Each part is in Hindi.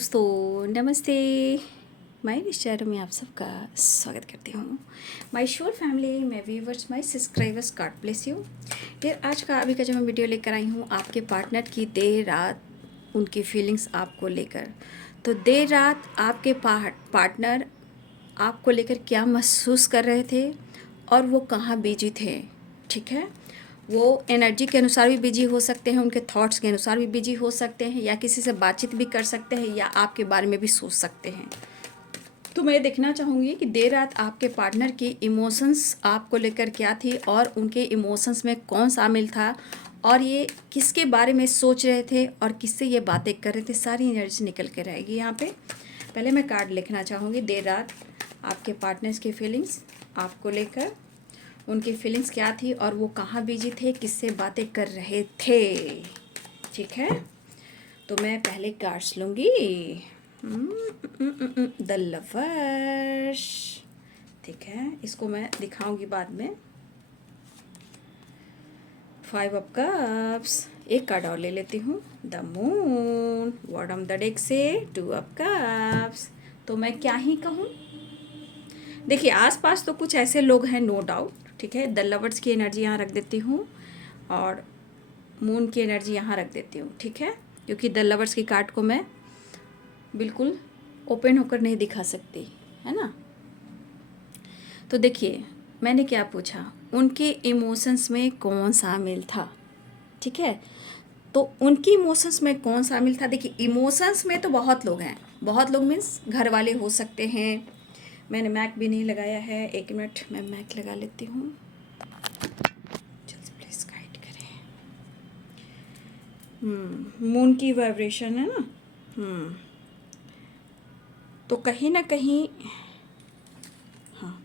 दोस्तों नमस्ते। मैं विचारों में आप सबका स्वागत करती हूँ माय शोर family, my viewers, my subscribers, God bless you. यार आज का अभी का जो मैं वीडियो लेकर आई हूँ आपके पार्टनर की देर रात उनकी फीलिंग्स आपको लेकर। तो देर रात आपके पार्टनर आपको लेकर क्या महसूस कर रहे थे और वो कहाँ बिजी थे। ठीक है, वो एनर्जी के अनुसार भी बिजी हो सकते हैं, उनके थॉट्स के अनुसार भी बिजी हो सकते हैं, या किसी से बातचीत भी कर सकते हैं, या आपके बारे में भी सोच सकते हैं। तो मैं देखना चाहूँगी कि देर रात आपके पार्टनर की इमोशंस आपको लेकर क्या थी और उनके इमोशंस में कौन शामिल था और ये किसके बारे में सोच रहे थे और किससे ये बातें कर रहे थे। सारी एनर्जी निकल के रहेगी यहाँ पे। पहले मैं कार्ड लिखना चाहूँगी देर रात आपके पार्टनर्स की फीलिंग्स आपको लेकर, उनकी फीलिंग्स क्या थी और वो कहाँ बिजी थे, किससे बातें कर रहे थे। ठीक है, तो मैं पहले कार्ड्स लूँगी। The lovers. ठीक है, इसको मैं दिखाऊंगी बाद में। 5 ऑफ कप्स, एक कार्ड और ले लेती हूँ। The moon, bottom the deck से 2 ऑफ कप्स। तो मैं क्या ही कहूँ। देखिए आसपास तो कुछ ऐसे लोग हैं, नो डाउट। ठीक है, द लवर्स की एनर्जी यहाँ रख देती हूँ और मून की एनर्जी यहाँ रख देती हूँ। ठीक है, क्योंकि द लवर्स की कार्ड को मैं बिल्कुल ओपन होकर नहीं दिखा सकती, है ना। तो देखिए मैंने क्या पूछा, उनके इमोशंस में कौन शामिल था। ठीक है, तो उनकी इमोशंस में कौन शामिल था। देखिए इमोशंस में तो बहुत लोग हैं, बहुत लोग मीन्स घर वाले हो सकते हैं। मैंने मैक भी नहीं लगाया है, 1 मिनट मैं मैक लगा लेती हूँ। जल्दी प्लीज़ गाइड करें। मून की वाइब्रेशन है ना। तो कहीं ना कहीं, हाँ,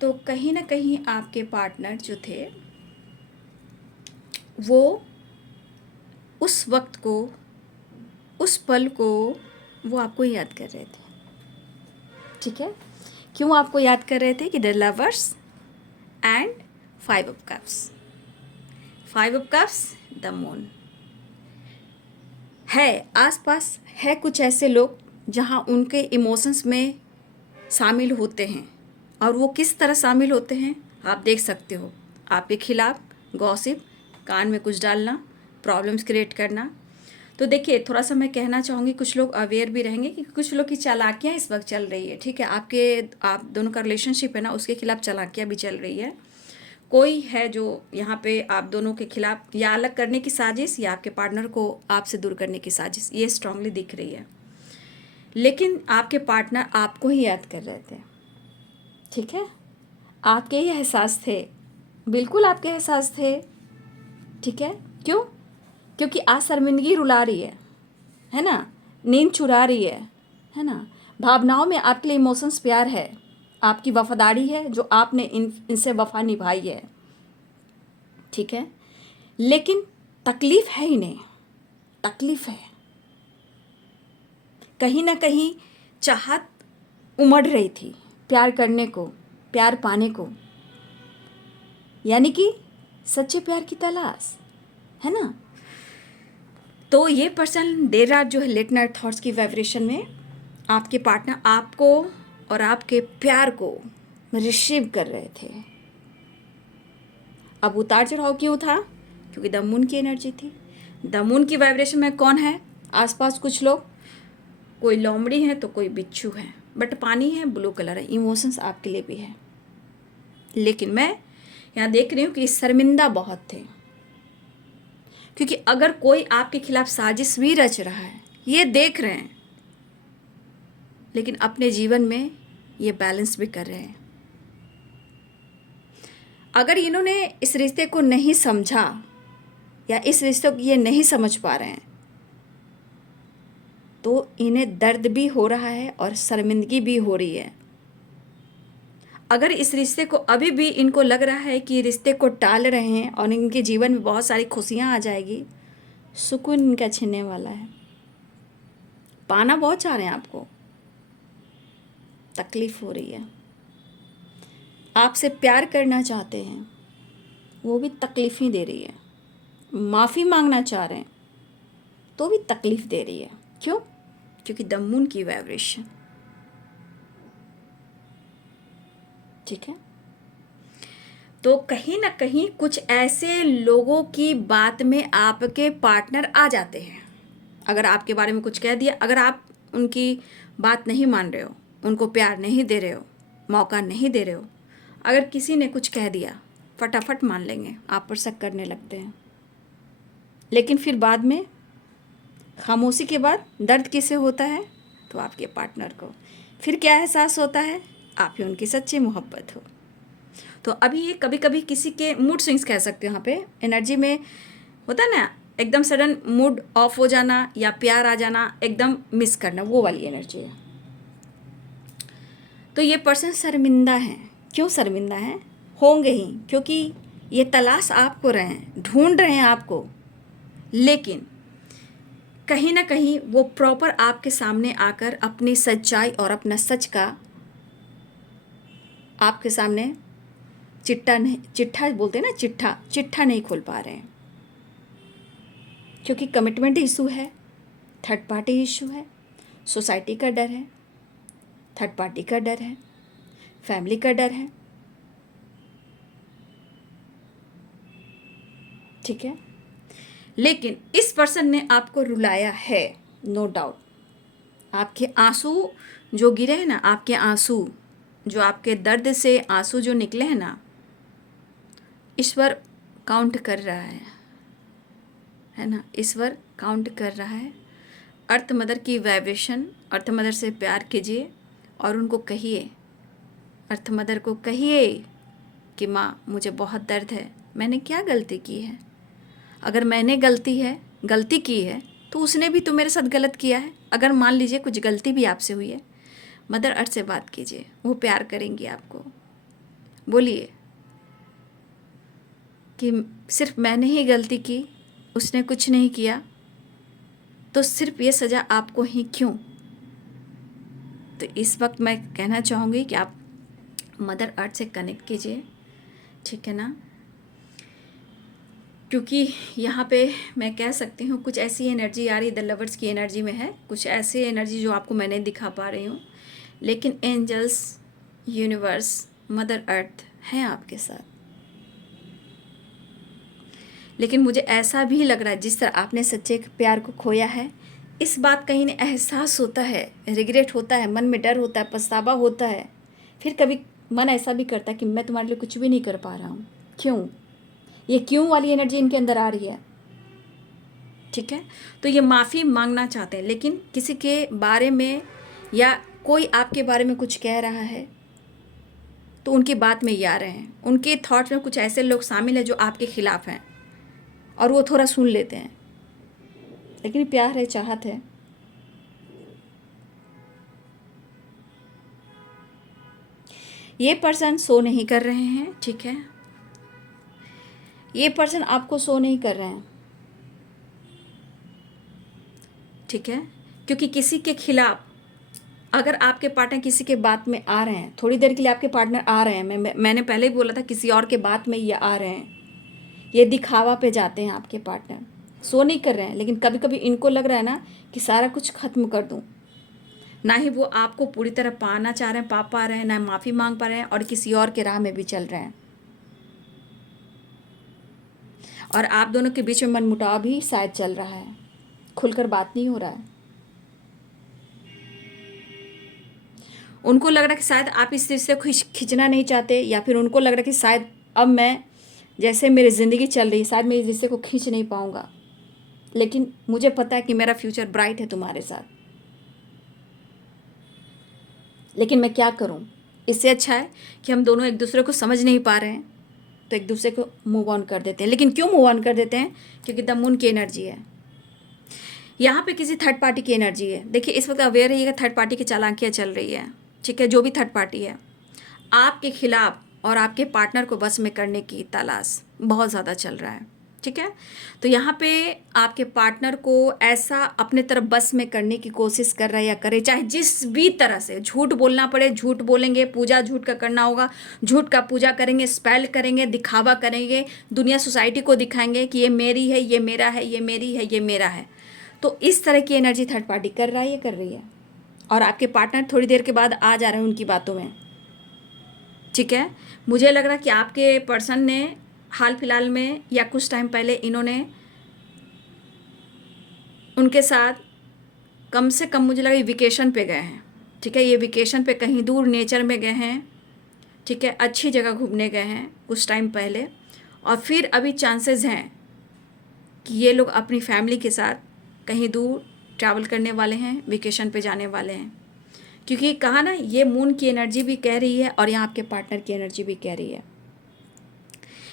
तो कहीं ना कहीं आपके पार्टनर जो थे वो उस वक्त को, उस पल को वो आपको याद कर रहे थे। ठीक है, क्यों आपको याद कर रहे थे कि the lovers and 5 of cups, 5 of cups, the moon है। आसपास है कुछ ऐसे लोग जहाँ उनके इमोशंस में शामिल होते हैं, और वो किस तरह शामिल होते हैं आप देख सकते हो। आपके खिलाफ गॉसिप, कान में कुछ डालना, प्रॉब्लम्स क्रिएट करना। तो देखिए थोड़ा सा मैं कहना चाहूँगी, कुछ लोग अवेयर भी रहेंगे कि कुछ लोग की चालाकियाँ इस वक्त चल रही है। ठीक है, आप दोनों का रिलेशनशिप है ना, उसके खिलाफ चालाकियाँ भी चल रही है। कोई है जो यहाँ पे आप दोनों के खिलाफ या अलग करने की साजिश, या आपके पार्टनर को आपसे दूर करने की साजिश, ये स्ट्रांगली दिख रही है। लेकिन आपके पार्टनर आपको ही याद कर रहे थे। ठीक है, आपके ही एहसास थे, बिल्कुल आपके एहसास थे। ठीक है, क्यों? क्योंकि आज शर्मिंदगी रुला रही है ना, नींद चुरा रही है ना। भावनाओं में आपके लिए इमोशंस प्यार है, आपकी वफादारी है जो आपने इनसे वफा निभाई है। ठीक है, लेकिन तकलीफ है इन्हें, तकलीफ है। कहीं ना कहीं चाहत उमड़ रही थी प्यार करने को, प्यार पाने को, यानी कि सच्चे प्यार की तलाश, है ना। तो ये पर्सन देर रात जो है लेट नाइट थॉट्स की वाइब्रेशन में आपके पार्टनर आपको और आपके प्यार को रिसीव कर रहे थे। अब उतार चढ़ाव क्यों था? क्योंकि द मून की एनर्जी थी। द मून की वाइब्रेशन में कौन है आसपास? कुछ लोग, कोई लोमड़ी है तो कोई बिच्छू है, बट पानी है, ब्लू कलर है, इमोशंस आपके लिए भी है। लेकिन मैं यहाँ देख रही हूँ कि शर्मिंदा बहुत थे, क्योंकि अगर कोई आपके खिलाफ साजिश भी रच रहा है, ये देख रहे हैं, लेकिन अपने जीवन में ये बैलेंस भी कर रहे हैं। अगर इन्होंने इस रिश्ते को नहीं समझा या इस रिश्ते को ये नहीं समझ पा रहे हैं, तो इन्हें दर्द भी हो रहा है और शर्मिंदगी भी हो रही है। अगर इस रिश्ते को अभी भी इनको लग रहा है कि रिश्ते को टाल रहे हैं और इनके जीवन में बहुत सारी खुशियाँ आ जाएगी, सुकून इनका छीनने वाला है। पाना बहुत चाह रहे हैं आपको, तकलीफ हो रही है। आपसे प्यार करना चाहते हैं, वो भी तकलीफ ही दे रही है। माफ़ी मांगना चाह रहे हैं तो भी तकलीफ़ दे रही है। क्यों? क्योंकि द मून की वाइब्रेशन, ठीक है। तो कहीं ना कहीं कुछ ऐसे लोगों की बात में आपके पार्टनर आ जाते हैं। अगर आपके बारे में कुछ कह दिया, अगर आप उनकी बात नहीं मान रहे हो, उनको प्यार नहीं दे रहे हो, मौका नहीं दे रहे हो, अगर किसी ने कुछ कह दिया फटाफट मान लेंगे, आप पर शक करने लगते हैं। लेकिन फिर बाद में, खामोशी के बाद दर्द किसे होता है? तो आपके पार्टनर को। फिर क्या एहसास होता है? आप ही उनकी सच्ची मोहब्बत हो। तो अभी ये कभी कभी किसी के मूड स्विंग्स कह सकते हो, यहाँ पे एनर्जी में होता है ना, एकदम सडन मूड ऑफ हो जाना या प्यार आ जाना, एकदम मिस करना, वो वाली एनर्जी है। तो ये पर्सन शर्मिंदा है। क्यों शर्मिंदा है? होंगे ही, क्योंकि ये तलाश आपको रहे हैं, ढूंढ रहे हैं आपको, लेकिन कहीं ना कहीं वो प्रॉपर आपके सामने आकर अपनी सच्चाई और अपना सच का आपके सामने चिट्ठा बोलते हैं ना, चिट्ठा नहीं खोल पा रहे हैं, क्योंकि कमिटमेंट इशू है, थर्ड पार्टी इशू है, सोसाइटी का डर है, थर्ड पार्टी का डर है, फैमिली का डर है, ठीक है। लेकिन इस पर्सन ने आपको रुलाया है, नो डाउट। आपके आंसू जो गिरे हैं ना, आपके आंसू जो, आपके दर्द से आंसू जो निकले हैं ना, ईश्वर काउंट कर रहा है ना, ईश्वर काउंट कर रहा है। अर्थ मदर की वाइब्रेशन, अर्थ मदर से प्यार कीजिए और उनको कहिए, अर्थ मदर को कहिए कि माँ मुझे बहुत दर्द है, मैंने क्या गलती की है? अगर मैंने गलती की है तो उसने भी तो मेरे साथ गलत किया है। अगर मान लीजिए कुछ गलती भी आपसे हुई है, मदर अर्थ से बात कीजिए, वो प्यार करेंगी आपको। बोलिए कि सिर्फ मैंने ही गलती की, उसने कुछ नहीं किया, तो सिर्फ ये सज़ा आपको ही क्यों? तो इस वक्त मैं कहना चाहूँगी कि आप मदर अर्थ से कनेक्ट कीजिए, ठीक है ना, क्योंकि यहाँ पे मैं कह सकती हूँ कुछ ऐसी एनर्जी आ रही, द लवर्स की एनर्जी में है, कुछ ऐसी एनर्जी जो आपको मैं नहीं दिखा पा रही हूँ, लेकिन एंजल्स, यूनिवर्स, मदर अर्थ हैं आपके साथ। लेकिन मुझे ऐसा भी लग रहा है, जिस तरह आपने सच्चे प्यार को खोया है, इस बात कहीं नहीं एहसास होता है, रिग्रेट होता है, मन में डर होता है, पछतावा होता है। फिर कभी मन ऐसा भी करता है कि मैं तुम्हारे लिए कुछ भी नहीं कर पा रहा हूँ, क्यों? ये क्यों वाली एनर्जी इनके अंदर आ रही है, ठीक है। तो ये माफ़ी मांगना चाहते हैं, लेकिन किसी के बारे में या कोई आपके बारे में कुछ कह रहा है तो उनकी बात में ये आ रहे हैं, उनके थॉट्स में कुछ ऐसे लोग शामिल हैं जो आपके खिलाफ हैं, और वो थोड़ा सुन लेते हैं, लेकिन प्यार है, चाहत है। ये पर्सन सो नहीं कर रहे हैं, ठीक है, ये पर्सन आपको सो नहीं कर रहे हैं, ठीक है, क्योंकि किसी के खिलाफ अगर आपके पार्टनर किसी के बात में आ रहे हैं, थोड़ी देर के लिए आपके पार्टनर आ रहे हैं, मैंने पहले ही बोला था किसी और के बात में ये आ रहे हैं, ये दिखावा पे जाते हैं आपके पार्टनर, सो नहीं कर रहे हैं, लेकिन कभी कभी इनको लग रहा है ना कि सारा कुछ ख़त्म कर दूं, ना ही वो आपको पूरी तरह पाना चाह रहे हैं, पा रहे हैं, ना माफ़ी मांग पा रहे हैं, और किसी और के राह में भी चल रहे हैं, और आप दोनों के बीच में मनमुटाव भी शायद चल रहा है, खुलकर बात नहीं हो रहा है। उनको लग रहा है कि शायद आप इस रिश्ते को खींचना नहीं चाहते, या फिर उनको लग रहा है कि शायद अब मैं, जैसे मेरी ज़िंदगी चल रही है, शायद मैं इस रिश्ते को खींच नहीं पाऊँगा, लेकिन मुझे पता है कि मेरा फ्यूचर ब्राइट है तुम्हारे साथ, लेकिन मैं क्या करूं? इससे अच्छा है कि हम दोनों एक दूसरे को समझ नहीं पा रहे हैं, तो एक दूसरे को मूव ऑन कर देते हैं। लेकिन क्यों मूव ऑन कर देते हैं? क्योंकि द मून की एनर्जी है, यहाँ पे किसी थर्ड पार्टी की एनर्जी है। देखिए इस वक्त अवेयर रहिएगा, थर्ड पार्टी की चालाकियाँ चल रही है, ठीक है, जो भी थर्ड पार्टी है आपके खिलाफ और आपके पार्टनर को बस में करने की तलाश बहुत ज़्यादा चल रहा है, ठीक है। तो यहाँ पे आपके पार्टनर को ऐसा अपने तरफ बस में करने की कोशिश कर रहा है, या करे, चाहे जिस भी तरह से, झूठ बोलना पड़े झूठ बोलेंगे, पूजा झूठ का करना होगा झूठ का पूजा करेंगे, स्पेल करेंगे, दिखावा करेंगे, दुनिया सोसाइटी को दिखाएंगे कि ये मेरी है, ये मेरा है, ये मेरी है, ये मेरा है। तो इस तरह की एनर्जी थर्ड पार्टी कर रहा है, ये कर रही है, और आपके पार्टनर थोड़ी देर के बाद आ जा रहे हैं उनकी बातों में। ठीक है, मुझे लग रहा है कि आपके पर्सन ने हाल फिलहाल में या कुछ टाइम पहले इन्होंने उनके साथ कम से कम मुझे लगा वेकेशन पे गए हैं। ठीक है, ये वेकेशन पे कहीं दूर नेचर में गए हैं। ठीक है, अच्छी जगह घूमने गए हैं कुछ टाइम पहले, और फिर अभी चांसेस हैं कि ये लोग अपनी फैमिली के साथ कहीं दूर ट्रैवल करने वाले हैं, वेकेशन पे जाने वाले हैं। क्योंकि कहा ना, ये मून की एनर्जी भी कह रही है और यहाँ आपके पार्टनर की एनर्जी भी कह रही है।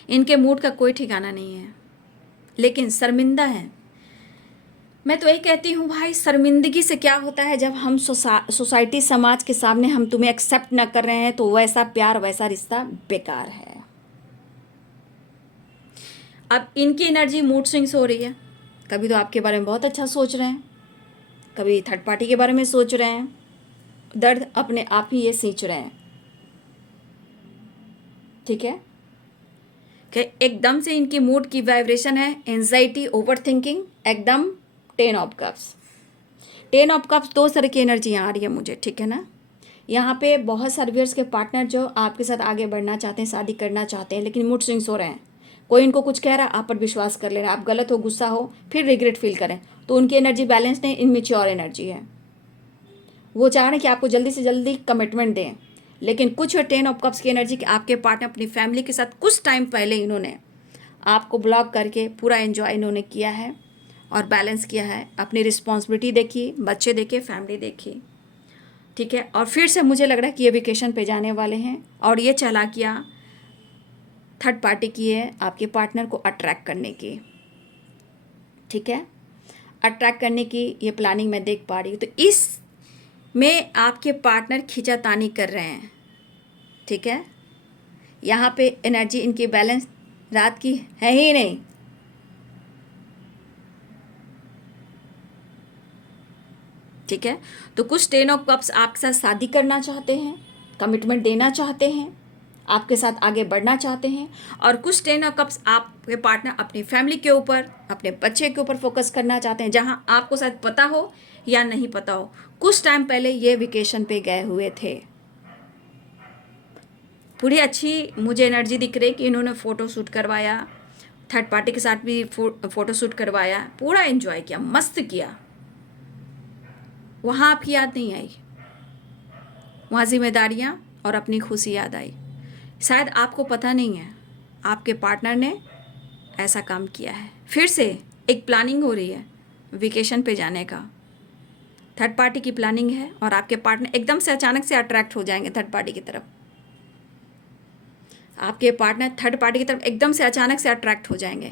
इनके मूड का कोई ठिकाना नहीं है, लेकिन शर्मिंदा है। मैं तो यही कहती हूँ भाई, शर्मिंदगी से क्या होता है, जब हम सोसाइटी समाज के सामने हम तुम्हें एक्सेप्ट ना कर रहे हैं, तो वैसा प्यार वैसा रिश्ता बेकार है। अब इनकी एनर्जी मूड स्विंग्स हो रही है। कभी तो आपके बारे में बहुत अच्छा सोच रहे हैं, कभी थर्ड पार्टी के बारे में सोच रहे हैं, दर्द अपने आप ही ये सींच रहे हैं। ठीक है, कि एकदम से इनकी मूड की वाइब्रेशन है एंजाइटी, ओवर थिंकिंग, एकदम 10 ऑफ कप्स। 10 ऑफ कप्स, दो तरह की एनर्जी आ रही है मुझे। ठीक है ना, यहाँ पे बहुत सारे व्यूअर्स के पार्टनर जो आपके साथ आगे बढ़ना चाहते हैं, शादी करना चाहते हैं, लेकिन मूड स्विंग्स हो रहे हैं। कोई इनको कुछ कह रहा है, आप पर विश्वास कर ले रहा है, आप गलत हो, गुस्सा हो, फिर रिग्रेट फील करें, तो उनकी एनर्जी बैलेंस नहीं, इनमेच्योर एनर्जी है। वो चाह रहे हैं कि आपको जल्दी से जल्दी कमिटमेंट दें, लेकिन कुछ 10 ऑफ कप्स की एनर्जी कि आपके पार्टनर अपनी फैमिली के साथ कुछ टाइम पहले इन्होंने आपको ब्लॉक करके पूरा एंजॉय इन्होंने किया है और बैलेंस किया है, अपनी रिस्पॉन्सिबिलिटी देखी, बच्चे देखे, फैमिली देखी। ठीक है, और फिर से मुझे लग रहा है कि ये वेकेशन पे जाने वाले हैं, और ये चालाकियाँ थर्ड पार्टी की है आपके पार्टनर को अट्रैक्ट करने की। ठीक है, अट्रैक्ट करने की ये प्लानिंग मैं देख पा रही हूँ। तो इस में आपके पार्टनर खींचातानी कर रहे हैं। ठीक है, यहाँ पे एनर्जी इनकी बैलेंस रात की है ही नहीं। ठीक है, तो कुछ 10 ऑफ कप्स आपके साथ शादी करना चाहते हैं, कमिटमेंट देना चाहते हैं, आपके साथ आगे बढ़ना चाहते हैं, और कुछ 10 ऑफ कप्स आपके पार्टनर अपनी फैमिली के ऊपर, अपने बच्चे के ऊपर फोकस करना चाहते हैं, जहां आपको शायद पता हो या नहीं पता हो, कुछ टाइम पहले ये वेकेशन पे गए हुए थे। पूरी अच्छी मुझे एनर्जी दिख रही कि इन्होंने फ़ोटो शूट करवाया, थर्ड पार्टी के साथ भी फ़ोटो शूट करवाया, पूरा एंजॉय किया, मस्त किया। वहाँ आपकी याद नहीं आई, वहाँ जिम्मेदारियाँ और अपनी खुशी याद आई। शायद आपको पता नहीं है, आपके पार्टनर ने ऐसा काम किया है। फिर से एक प्लानिंग हो रही है वेकेशन पे जाने का, थर्ड पार्टी की प्लानिंग है, और आपके पार्टनर एकदम से अचानक से अट्रैक्ट हो जाएंगे थर्ड पार्टी की तरफ। आपके पार्टनर थर्ड पार्टी की तरफ एकदम से अचानक से अट्रैक्ट हो जाएंगे,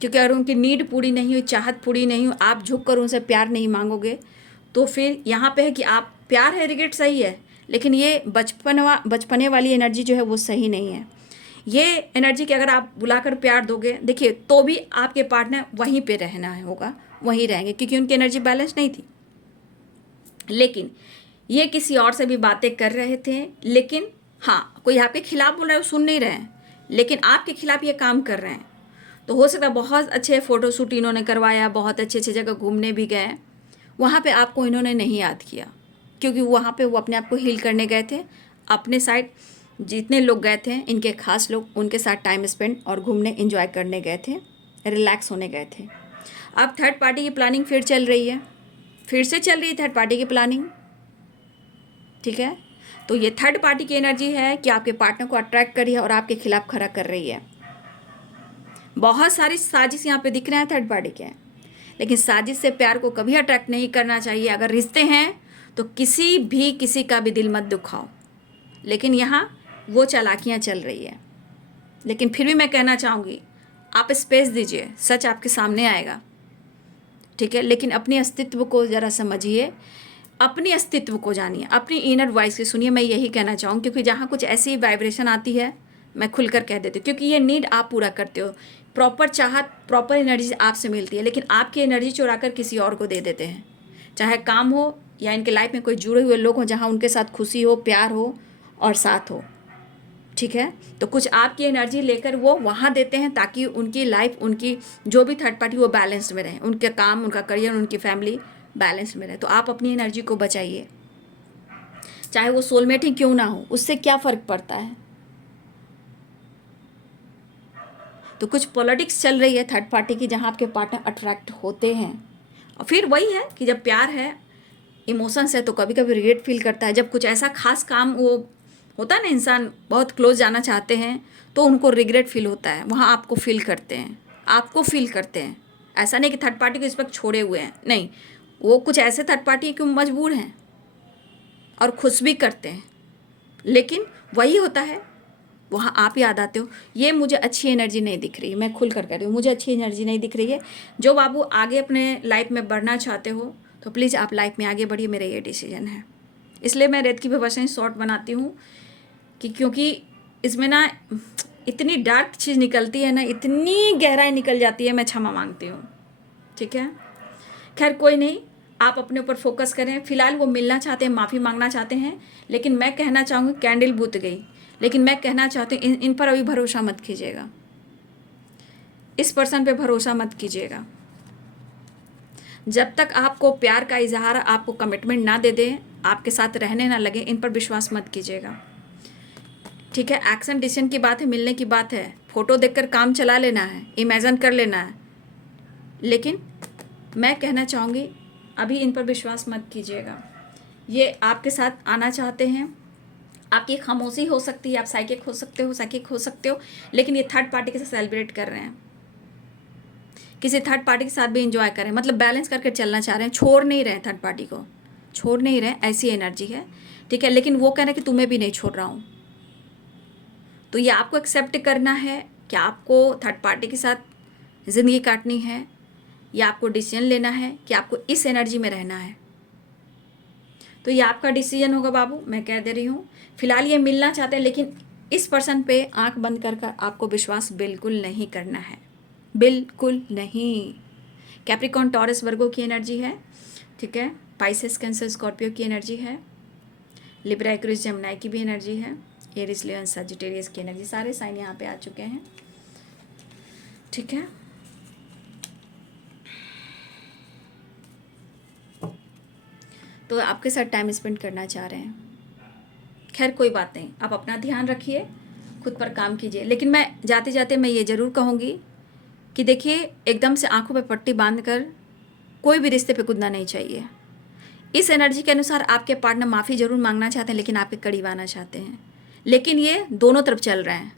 क्योंकि अगर उनकी नीड पूरी नहीं हुई, चाहत पूरी नहीं हुई, आप झुक कर उनसे प्यार नहीं मांगोगे, तो फिर यहाँ पे है कि आप प्यार है, रिग्रेट सही है, लेकिन ये बचपने वाली एनर्जी जो है वो सही नहीं है। ये एनर्जी कि अगर आप बुलाकर प्यार दोगे, देखिए, तो भी आपके पार्टनर वहीं पे रहना होगा, वहीं रहेंगे, क्योंकि उनकी एनर्जी बैलेंस नहीं थी। लेकिन ये किसी और से भी बातें कर रहे थे, लेकिन हाँ, कोई आपके खिलाफ बोल रहा है, वो सुन नहीं रहे हैं, लेकिन आपके खिलाफ ये काम कर रहे हैं। तो हो सकता है बहुत अच्छे फ़ोटोशूट इन्होंने करवाया, बहुत अच्छे अच्छे जगह घूमने भी गए, वहाँ पे आपको इन्होंने नहीं याद किया, क्योंकि वहाँ पे वो अपने आप को हील करने गए थे। अपने साइड जितने लोग गए थे, इनके खास लोग, उनके साथ टाइम स्पेंड और घूमने एंजॉय करने गए थे, रिलैक्स होने गए थे। अब थर्ड पार्टी की प्लानिंग फिर चल रही है, फिर से चल रही है थर्ड पार्टी की प्लानिंग। ठीक है, तो ये थर्ड पार्टी की एनर्जी है कि आपके पार्टनर को अट्रैक्ट करी है और आपके खिलाफ खड़ा कर रही है। बहुत सारी साजिश यहाँ पे दिख रहे हैं थर्ड पार्टी के, लेकिन साजिश से प्यार को कभी अट्रैक्ट नहीं करना चाहिए। अगर रिश्ते हैं तो किसी का भी दिल मत दुखाओ, लेकिन यहाँ वो चालाकियाँ चल रही है। लेकिन फिर भी मैं कहना चाहूँगी, आप स्पेस दीजिए, सच आपके सामने आएगा। ठीक है, लेकिन अपने अस्तित्व को ज़रा समझिए, अपने अस्तित्व को जानिए, अपनी इनर वॉइस की सुनिए। मैं यही कहना चाहूँगी, क्योंकि जहाँ कुछ ऐसी वाइब्रेशन आती है, मैं खुलकर कह देती हूँ, क्योंकि ये नीड आप पूरा करते हो। प्रॉपर चाहत, प्रॉपर एनर्जी आपसे मिलती है, लेकिन आपकी एनर्जी चुरा कर किसी और को दे देते हैं। चाहे काम हो या इनके लाइफ में कोई जुड़े हुए लोग हों, जहाँ उनके साथ खुशी हो, प्यार हो और साथ हो। ठीक है। तो कुछ आपकी एनर्जी लेकर वो वहाँ देते हैं ताकि उनकी लाइफ, उनकी जो भी थर्ड पार्टी वो बैलेंस्ड में रहे, उनके काम, उनका करियर, उनकी फैमिली बैलेंस में रहे। तो आप अपनी एनर्जी को बचाइए, चाहे वो सोलमेट ही क्यों ना हो, उससे क्या फ़र्क पड़ता है। तो कुछ पॉलिटिक्स चल रही है थर्ड पार्टी की, जहाँ आपके पार्टनर अट्रैक्ट होते हैं। और फिर वही है कि जब प्यार है, इमोशंस है, तो कभी कभी रिग्रेट फील करता है। जब कुछ ऐसा खास काम वो होता है ना, इंसान बहुत क्लोज जाना चाहते हैं तो उनको रिग्रेट फील होता है, वहाँ आपको फील करते हैं, आपको फील करते हैं। ऐसा नहीं कि थर्ड पार्टी को इस वक्त छोड़े हुए हैं, नहीं, वो कुछ ऐसे थर्ड पार्टी है कि मजबूर हैं और खुश भी करते हैं, लेकिन वही होता है, वहाँ आप याद आते हो। ये मुझे अच्छी एनर्जी नहीं दिख रही है, मैं खुल कर कह रही हूँ, मुझे अच्छी एनर्जी नहीं दिख रही है। जो बाबू आगे अपने लाइफ में बढ़ना चाहते हो तो प्लीज़ आप लाइफ में आगे बढ़िए, मेरा ये डिसीजन है। इसलिए मैं रेत की व्यवस्था शॉर्ट बनाती हूँ कि क्योंकि इसमें ना इतनी डार्क चीज़ निकलती है ना, इतनी गहराई निकल जाती है, मैं क्षमा मांगती हूँ, ठीक है। खैर कोई नहीं, आप अपने ऊपर फोकस करें। फिलहाल वो मिलना चाहते हैं, माफ़ी मांगना चाहते हैं, लेकिन मैं कहना चाहूँगी कैंडल बुझ गई, लेकिन मैं कहना चाहती हूँ इन पर अभी भरोसा मत कीजिएगा, इस पर्सन पे भरोसा मत कीजिएगा। जब तक आपको प्यार का इजहार, आपको कमिटमेंट ना दे दे, आपके साथ रहने ना लगे, इन पर विश्वास मत कीजिएगा, ठीक है। एक्शन डिसीजन की बात है, मिलने की बात है, फ़ोटो देखकर काम चला लेना है, इमेजिन कर लेना है, लेकिन मैं कहना चाहूँगी अभी इन पर विश्वास मत कीजिएगा। ये आपके साथ आना चाहते हैं, आपकी खामोशी हो सकती है, आप साइकिक हो सकते हो, लेकिन ये थर्ड पार्टी के साथ सेलिब्रेट कर रहे हैं, किसी थर्ड पार्टी के साथ भी इंजॉय करें, मतलब बैलेंस करके चलना चाह रहे हैं, छोड़ नहीं रहे, थर्ड पार्टी को छोड़ नहीं रहे, ऐसी एनर्जी है, ठीक है। लेकिन वो कह रहे हैं कि तुम्हें भी नहीं छोड़ रहा हूँ। तो ये आपको एक्सेप्ट करना है कि आपको थर्ड पार्टी के साथ ज़िंदगी काटनी है, या आपको डिसीजन लेना है कि आपको इस एनर्जी में रहना है। तो ये आपका डिसीजन होगा बाबू, मैं कह दे रही हूँ। फिलहाल ये मिलना चाहते हैं, लेकिन इस पर्सन पे आंख बंद कर आपको विश्वास बिल्कुल नहीं करना है, बिल्कुल नहीं। कैप्रिकॉर्न, टॉरस, वर्गो की एनर्जी है, ठीक है। पाइसेस, कैंसर, स्कॉर्पियो की एनर्जी है। लिब्रा, एक्वेरियस, जेमिनी की भी एनर्जी है। एरिस, लियो, सजिटेरियस की एनर्जी, सारे साइन यहाँ पे आ चुके हैं, ठीक है। तो आपके साथ टाइम स्पेंड करना चाह रहे हैं। खैर कोई बात नहीं, आप अपना ध्यान रखिए, खुद पर काम कीजिए। लेकिन मैं जाते जाते मैं ये ज़रूर कहूँगी कि देखिए, एकदम से आंखों पे पट्टी बांधकर कोई भी रिश्ते पे कूदना नहीं चाहिए। इस एनर्जी के अनुसार आपके पार्टनर माफ़ी ज़रूर मांगना चाहते हैं, लेकिन आपके करीब आना चाहते हैं, लेकिन ये दोनों तरफ चल रहे हैं।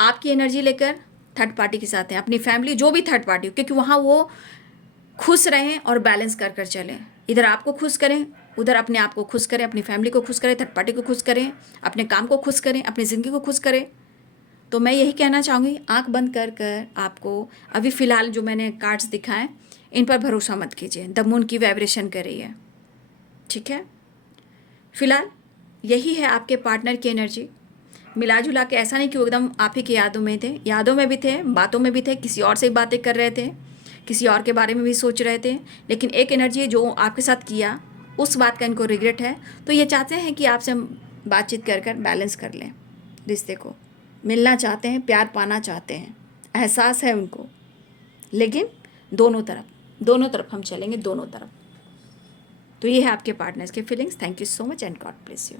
आपकी एनर्जी लेकर थर्ड पार्टी के साथ हैं, अपनी फैमिली, जो भी थर्ड पार्टी हो, क्योंकि वहाँ वो खुश रहें और बैलेंस कर कर चलें। इधर आपको खुश करें, उधर अपने आप को खुश करें, अपनी फैमिली को खुश करें, थर्ड पार्टी को खुश करें, अपने काम को खुश करें, अपनी ज़िंदगी को खुश करें। तो मैं यही कहना चाहूँगी, आंख बंद कर कर आपको अभी फ़िलहाल जो मैंने कार्ड्स दिखाएं, इन पर भरोसा मत कीजिए। द मून की वाइब्रेशन कर रही है, ठीक है। फिलहाल यही है आपके पार्टनर की एनर्जी। मिला जुला के ऐसा नहीं कि वो एकदम आप ही की यादों में थे, यादों में भी थे, बातों में भी थे, किसी और से बातें कर रहे थे, किसी और के बारे में भी सोच रहे थे, लेकिन एक एनर्जी है जो आपके साथ किया, उस बात का इनको रिग्रेट है। तो ये चाहते हैं कि आपसे बातचीत कर कर बैलेंस कर लें रिश्ते को, मिलना चाहते हैं, प्यार पाना चाहते हैं, एहसास है उनको, लेकिन दोनों तरफ हम चलेंगे, दोनों तरफ। तो ये है आपके पार्टनर्स के feelings. Thank you so much and God bless you.